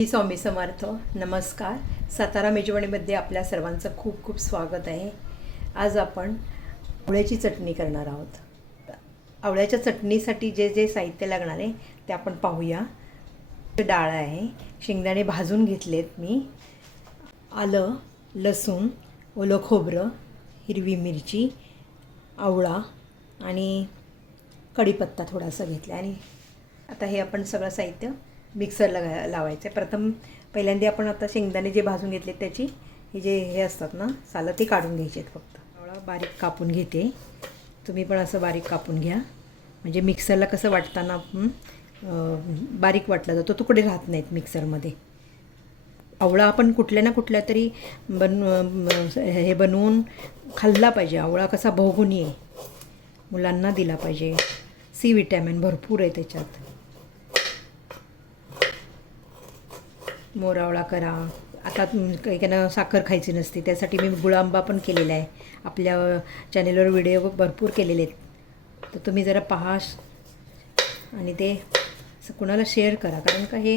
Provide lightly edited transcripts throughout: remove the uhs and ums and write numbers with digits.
स्वामी समर्थ. नमस्कार. सातारा मेजवानीमध्ये आपल्या सर्वांचं खूप खूप स्वागत आहे. आज आपण आवळ्याची चटणी करणार आहोत. आवळ्याच्या चटणीसाठी जे जे साहित्य लागणार आहे ते आपण पाहूया. डाळ आहे, शेंगदाणे भाजून घेतलेत मी, आलं, लसूण, ओलं खोबरं, हिरवी मिरची, आवळा आणि कढीपत्ता थोडासा घेतला. आणि आता हे आपण सगळं साहित्य मिक्सरला लावायचं आहे. पहिल्यांदा आपण आता शेंगदाणे जे भाजून घेतले त्याची हे असतात ना सालं, ते काढून घ्यायचे आहेत. फक्त आवळा बारीक कापून घेते. तुम्ही पण असं बारीक कापून घ्या, म्हणजे मिक्सरला कसं वाटताना बारीक वाटला जातो, तुकडे राहत नाहीत मिक्सरमध्ये. आवळा आपण कुठल्या ना कुठल्या तरी बनवून खाल्ला पाहिजे. आवळा कसा बहुगुणी आहे, मुलांना दिला पाहिजे. सी विटॅमिन भरपूर आहे त्याच्यात. मोरावळा करा. आता काही साखर खायची नसते, त्यासाठी मी गुळांबा पण केलेला आहे. आपल्या चॅनेलवर व्हिडिओ भरपूर केलेले आहेत, तर तुम्ही जरा पहा आणि ते कुणाला शेअर करा. कारण का हे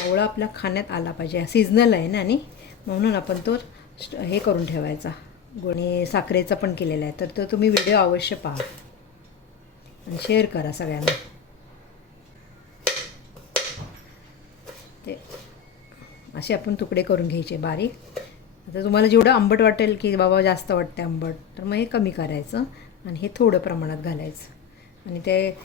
आवळा आपल्या खाण्यात आला पाहिजे. सीजनल आहे ना, आणि म्हणून आपण तो हे करून ठेवायचा. आणि साखरेचा पण केलेला आहे, तर तो तुम्ही व्हिडिओ अवश्य पहा आणि शेअर करा सगळ्यांना. ते असे आपण तुकडे करून घ्यायचे बारीक. आता तुम्हाला जेवढं आंबट वाटेल की बाबा जास्त वाटते आंबट, तर मग हे कमी करायचं आणि हे थोडं प्रमाणात घालायचं. आणि ते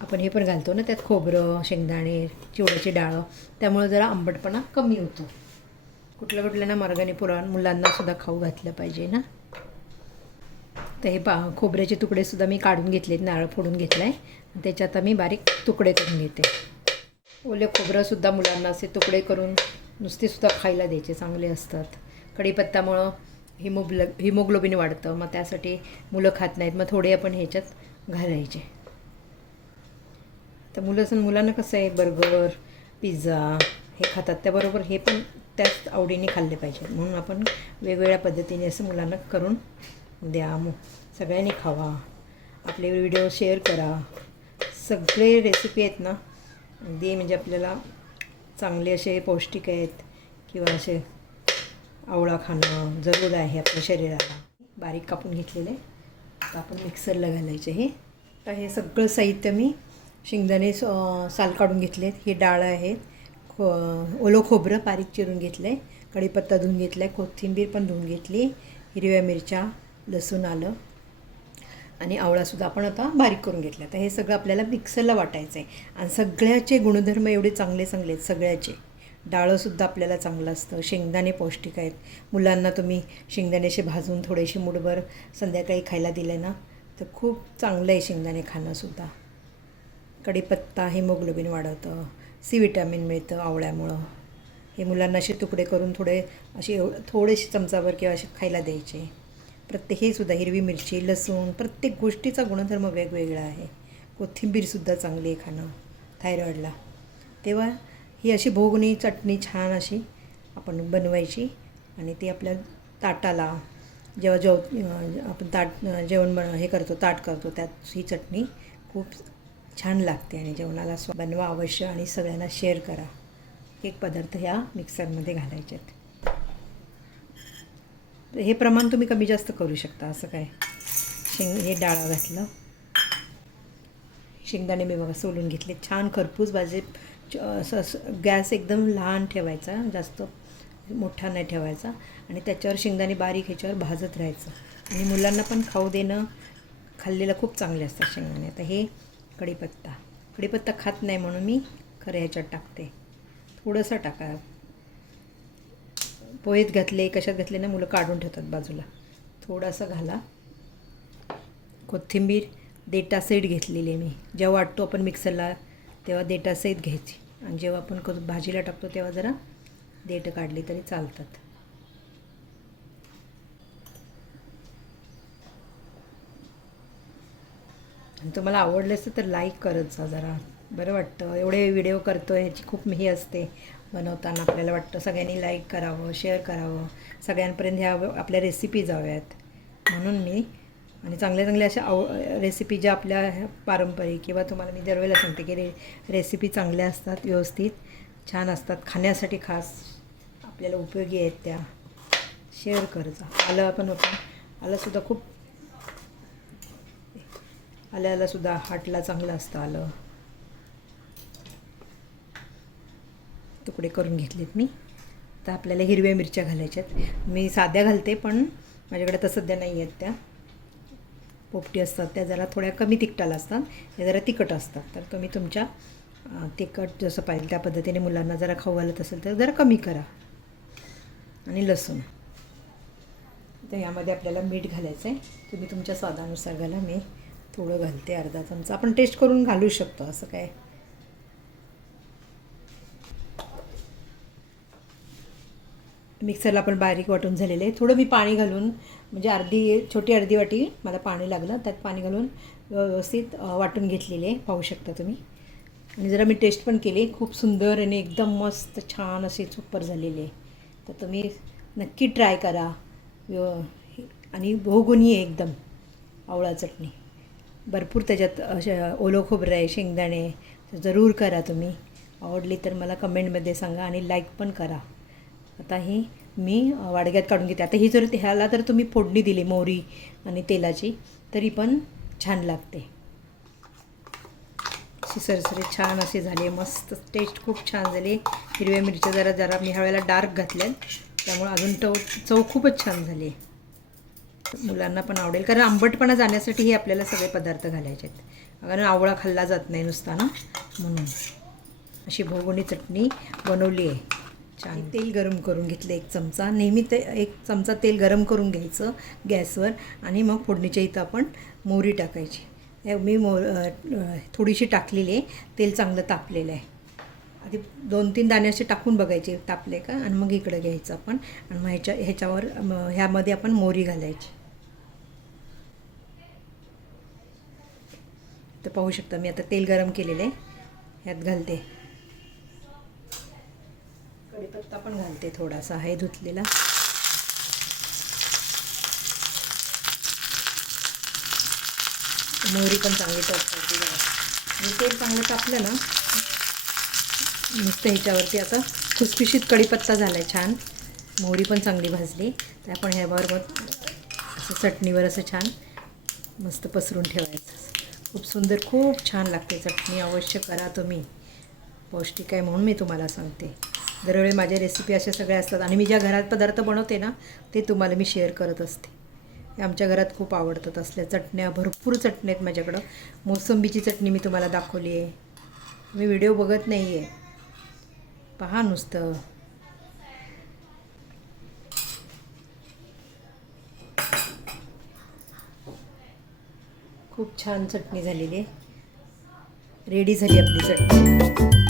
आपण हे पण घालतो ना त्यात, खोबरं, शेंगदाणे, चिवड्याची डाळ, त्यामुळे जरा आंबटपणा कमी होतो. कुठल्या ना मार्गाने मुलांनासुद्धा खाऊ घातलं पाहिजे ना. तर हे खोबऱ्याचे तुकडेसुद्धा मी काढून घेतलेत, नारळ फोडून घेतला आहे, त्याच्यात मी बारीक तुकडे करून घेते. ओले खोबरंसुद्धा मुलांना असे तुकडे करून नुसतेसुद्धा खायला द्यायचे, चांगले असतात. कढीपत्त्यामुळं हिमोग्लोबिन वाढतं, मग त्यासाठी मुलं खात नाहीत, मग थोडे आपण ह्याच्यात घालायचे. तर मुलांना कसं आहे, बर्गर, पिझ्झा हे खातात, त्याबरोबर हे पण त्याच आवडीने खाल्ले पाहिजे. म्हणून आपण वेगवेगळ्या पद्धतीने असं मुलांना करून द्या. सगळ्यांनी खावा. आपले व्हिडिओ शेअर करा. सगळे रेसिपी आहेत ना, अगदी म्हणजे आपल्याला चांगले असे पौष्टिक आहेत, किंवा असे आवळा खाणं जरूर आहे आपल्या शरीराला. बारीक कापून घेतलेले तर आपण मिक्सरला घालायचे. तर हे सगळं साहित्य मी शेंगदाणे साल काढून घेतलेत, हे डाळ आहेत, ओलं खोबरं बारीक चिरून घेतलं आहे, कढीपत्ता धुवून घेतला आहे, कोथिंबीर पण धुवून घेतली, हिरव्या मिरच्या, लसूण, आलं आणि आवळासुद्धा आपण आता बारीक करून घेतला. तर हे सगळं आपल्याला मिक्सरला वाटायचं आहे. आणि सगळ्याचे गुणधर्म एवढे चांगले आहेत सगळ्याचे. डाळंसुद्धा आपल्याला चांगलं असतं, शेंगदाणे पौष्टिक आहेत. मुलांना तुम्ही शेंगदाण्याचे भाजून थोडेसे मुठभर संध्याकाळी खायला दिले ना, तर खूप चांगलं आहे शेंगदाणे खाणंसुद्धा. कढीपत्ता हिमोग्लोबिन वाढवतं, सी विटॅमिन मिळतं आवळ्यामुळं. हे मुलांना असे तुकडे करून थोडेसे चमचाभर किंवा असे खायला द्यायचे. हे सुद्धा हिरवी मिरची, लसूण, प्रत्येक गोष्टीचा गुणधर्म वेगवेगळा आहे. कोथिंबीरसुद्धा चांगली आहे खाणं थायरॉईडला. तेव्हा ही अशी भोगणी चटणी छान अशी आपण बनवायची, आणि ती आपल्या ताटाला जेव्हा आपण जेवण हे करतो, ताट करतो, त्यात ही चटणी खूप छान लागते. आणि जेवणाला बनवा अवश्य आणि सगळ्यांना शेअर करा. एक पदार्थ ह्या मिक्सरमध्ये घालायचे आहेत. हे प्रमाण तुम्ही कमी जास्त करू शकता, असं काय. हे डाळ घातलं, शेंगदाणे मी बघा सोलून घेतले, छान खरपूस भाजे. गॅस एकदम लहान ठेवायचा, जास्त मोठा नाही ठेवायचा, आणि त्याच्यावर शेंगदाणे बारीक ह्याच्यावर भाजत राहायचं. आणि मुलांना पण खाऊ देणं, खाल्लेलं खूप चांगले असतात शेंगदाणे. आता हे कढीपत्ता खात नाही म्हणून मी खरं ह्याच्यात टाकते, थोडंसं टाका. पोहेत घातले, कशात घातले ना, मुलं काढून ठेवतात बाजूला. थोडासा घाला. कोथिंबीर देठासहित घेतलेली आहे मी. जेव्हा वाटतो आपण मिक्सरला तेव्हा देठासहित घ्यायची, आणि जेव्हा आपण भाजीला टाकतो तेव्हा जरा देठ काढली तरी चालतात. आणि तुम्हाला आवडलं असतं तर लाईक करत जा जरा, बरं वाटतं. एवढे व्हिडिओ करतो आहे, ह्याची खूप हे असते बनवताना. आपल्याला वाटतं सगळ्यांनी लाईक करावं, शेअर करावं, सगळ्यांपर्यंत ह्या आपल्या रेसिपी जाव्यात म्हणून मी. आणि चांगल्या अशा रेसिपी ज्या आपल्या पारंपरिक, किंवा तुम्हाला मी दरवेळेला सांगते की रेसिपी चांगल्या असतात व्यवस्थित, छान असतात, खाण्यासाठी खास आपल्याला उपयोगी आहेत त्या. शेअर करायचा. आलंसुद्धा खूप आल्यालासुद्धा हार्टला चांगलं असतं आलं. तुकडे करून घेतलेत मी. तर आपल्याला हिरव्या मिरच्या घालायच्यात. मी साध्या घालते, पण माझ्याकडे तर सध्या नाही आहेत त्या. पोपटी असतात त्या जरा थोड्या कमी तिखटाला असतात, त्या जरा तिखट असतात. तर तुम्ही तुमच्या तिखट जसं पाहिजे त्या पद्धतीने मुलांना जरा खाऊ घालत असेल तर जरा कमी करा. आणि लसूण. तर यामध्ये आपल्याला मीठ घालायचं आहे. तुम्ही तुमच्या स्वादानुसार घाला. मी थोडं घालते, अर्धा चमचा. आपण टेस्ट करून घालू शकतो, असं काय. मिक्सरला आपण बारीक वाटून झालेलं आहे. थोडं मी पाणी घालून, म्हणजे छोटी अर्धी वाटी मला पाणी लागलं, त्यात पाणी घालून व्यवस्थित वाटून घेतलेले आहे, पाहू शकता तुम्ही. आणि जरा मी टेस्ट पण केली, खूप सुंदर आणि एकदम मस्त छान असे सुपर झालेले आहे. तर तुम्ही नक्की ट्राय करा. आणि बहुगुणी आहे एकदम आवळा चटणी. भरपूर त्याच्यात ओलं खोबरं आहे, शेंगदाणे. तर जरूर करा तुम्ही. आवडली तर मला कमेंटमध्ये सांगा आणि लाईक पण करा. आता ही मी वाडग्यात काढून घेते. आता ही जर ह्याला तर तुम्ही फोडणी दिली मोहरी आणि तेलाची तरी पण छान लागते. अशी सरसरीत छान असे झाले, मस्त टेस्ट खूप छान झाली. हिरव्या मिरच्या जरा मी ह्या वेळेला डार्क घातल्यात, त्यामुळे अजून चव खूपच छान झाली. मुलांना पण आवडेल, कारण आंबटपणा जाण्यासाठी हे आपल्याला सगळे पदार्थ घालायचे आहेत. कारण आवळा खाल्ला जात नाही नुसता ना, म्हणून अशी भोगोणी चटणी बनवली आहे. छान. तेल गरम करून घेतलं 1 चमचा. नेहमी 1 चमचा तेल गरम करून घ्यायचं गॅसवर, आणि मग फोडणीच्या इथं आपण मोहरी टाकायची. मी थोडीशी टाकलेली आहे. तेल चांगलं तापलेलं आहे. आधी 2-3 दाणे असे टाकून बघायचे तापले का, आणि मग इकडं घ्यायचं आपण. आणि मग ह्याच्यावर ह्यामध्ये आपण मोहरी घालायची. तर पाहू शकता मी आता तेल गरम केलेलं आहे, ह्यात घालते. कढीपत्ता पण घालते, थोडासा आहे धुतलेला. मोहरी पण चांगली टाकायची. आणि तेल चांगलं तापलं ना, नुसतं ह्याच्यावरती आता खुसखुशीत कढीपत्ता झाला आहे छान. मोहरी पण चांगली भाजली. तर आपण ह्याबरोबर असं चटणीवर असं छान मस्त पसरून ठेवायचं. खूप सुंदर, खूप छान लागते चटणी. अवश्य करा तुम्ही. पौष्टिक आहे म्हणून मी तुम्हाला सांगते. दरवेळी माझ्या रेसिपी अशा सगळ्या असतात, आणि मी ज्या घरात पदार्थ बनवते ना ते तुम्हाला मी शेअर करत असते. आमच्या घरात खूप आवडतात असल्या चटण्या. भरपूर चटण्या आहेत माझ्याकडं. मोसंबीची चटणी मी तुम्हाला दाखवली आहे. मी व्हिडिओ बघत नाही आहे, पहा नुसतं. खूप छान चटणी झालेली आहे. रेडी झाली आपली चटणी.